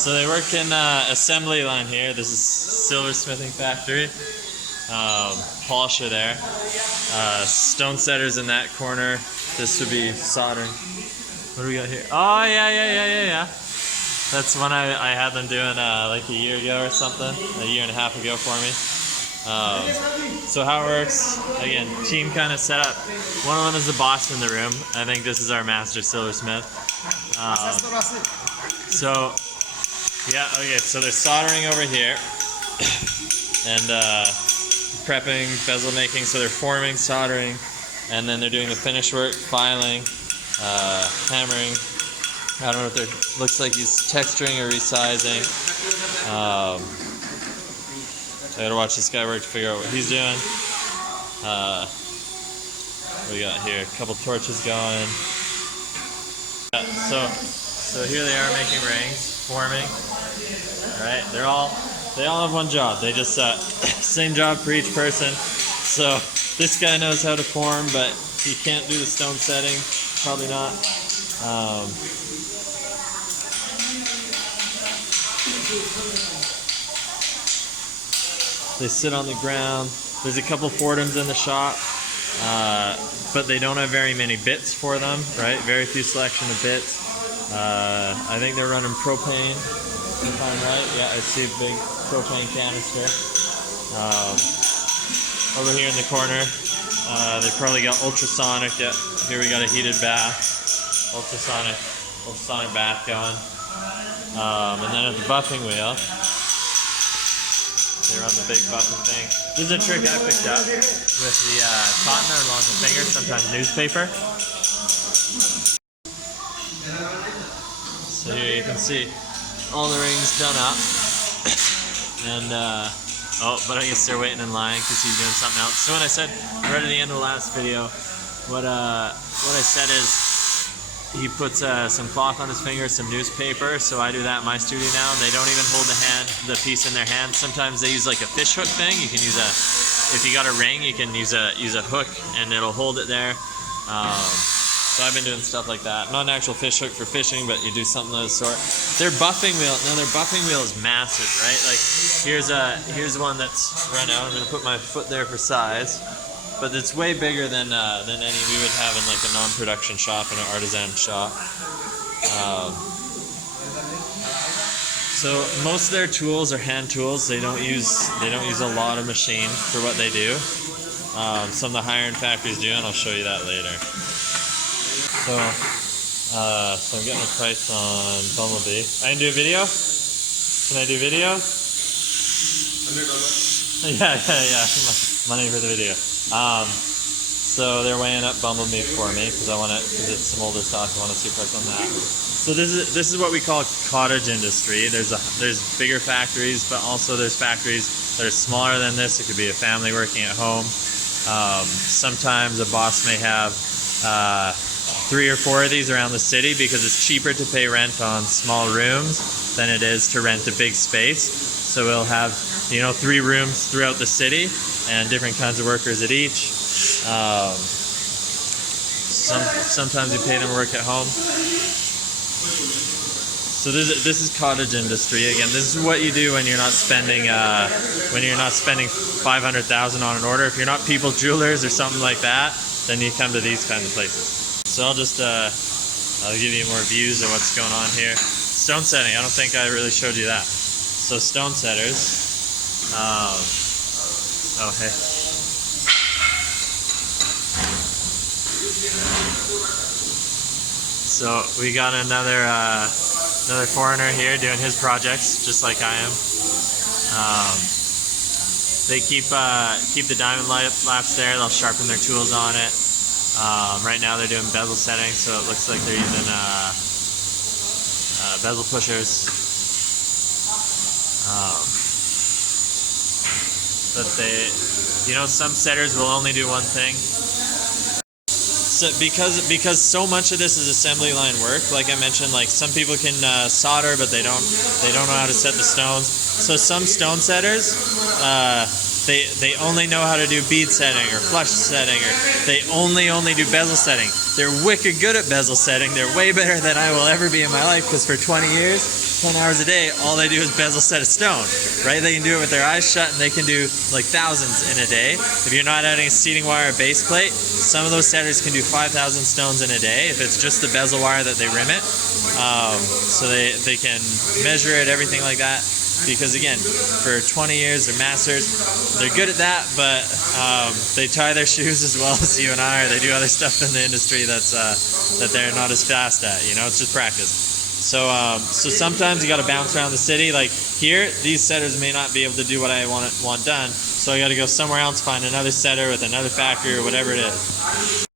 So they work in assembly line here. This is silversmithing factory. Polisher there. Stone setters in that corner. This would be soldering. What do we got here? Oh yeah. That's one I had them doing like a year ago or something, a year and a half ago for me. So how it works, again, team kind of set up. One of them is the boss in the room. I think this is our master silversmith. So they're soldering over here and prepping, bezel making, so they're forming, soldering, and then they're doing the finish work, filing, hammering. I don't know if they're, looks like he's texturing or resizing. So I gotta watch this guy work to figure out what he's doing. What we got here? A couple torches going. So here they are making rings, forming. All right, they all have one job. They just same job for each person. So this guy knows how to form, but he can't do the stone setting. Probably not. They sit on the ground. There's a couple Foredoms in the shop, but they don't have very many bits for them, right? Very few selection of bits. I think they're running propane, if I'm right. Yeah, I see a big propane canister. Over here in the corner, they probably got ultrasonic. Yeah, here we got a heated bath, ultrasonic bath going. And then at the buffing wheel, they run the big buffing thing. This is a trick I picked up with the cotton along the finger, sometimes newspaper. So here you can see all the rings done up. And, but I guess they're waiting in line because he's doing something else. So when I said, right at the end of the last video, what I said is, he puts some cloth on his finger, some newspaper, so I do that in my studio now. They don't even hold the piece in their hand. Sometimes they use like a fish hook thing. You can use if you got a ring, you can use a hook and it'll hold it there. So I've been doing stuff like that. Not an actual fish hook for fishing, but you do something of the sort. Their buffing wheel is massive, right? Like here's one that's run out. I'm gonna put my foot there for size. But it's way bigger than any we would have in like a non-production shop, in an artisan shop. So most of their tools are hand tools. They don't use a lot of machine for what they do. Some of the higher end factories do, and I'll show you that later. So I'm getting a price on Bumblebee. I can do a video. Can I do video? Yeah. Money for the video. So they're weighing up Bumblebee for me because it's some older stock. I want to see a price on that. So this is what we call cottage industry. There's bigger factories, but also there's factories that are smaller than this. It could be a family working at home. Sometimes a boss may have 3 or 4 of these around the city because it's cheaper to pay rent on small rooms than it is to rent a big space. So we'll have 3 rooms throughout the city and different kinds of workers at each. Sometimes you pay them to work at home. So this is cottage industry. Again, this is what you do when you're not spending $500,000 on an order. If you're not People Jewelers or something like that, then you come to these kinds of places. So I'll give you more views of what's going on here. Stone setting. I don't think I really showed you that. So stone setters. Oh hey. So we got another foreigner here doing his projects, just like I am. They keep the diamond laps there. They'll sharpen their tools on it. Right now they're doing bezel setting, so it looks like they're using bezel pushers. But some setters will only do one thing. So because so much of this is assembly line work, like I mentioned, like some people can solder, but they don't know how to set the stones. So some stone setters, they only know how to do bead setting or flush setting, or they only do bezel setting. They're wicked good at bezel setting. They're way better than I will ever be in my life, because for 20 years, 10 hours a day, all they do is bezel set a stone, right? They can do it with their eyes shut, and they can do like thousands in a day. If you're not adding a seating wire base plate, some of those setters can do 5,000 stones in a day if it's just the bezel wire that they rim it. So they can measure it, everything like that. Because again, for 20 years they're masters. They're good at that, but they tie their shoes as well as you and I, or they do other stuff in the industry that they're not as fast at. You know, it's just practice. So sometimes you got to bounce around the city. Like here, these setters may not be able to do what I want done, so I got to go somewhere else, find another setter with another factory or whatever it is.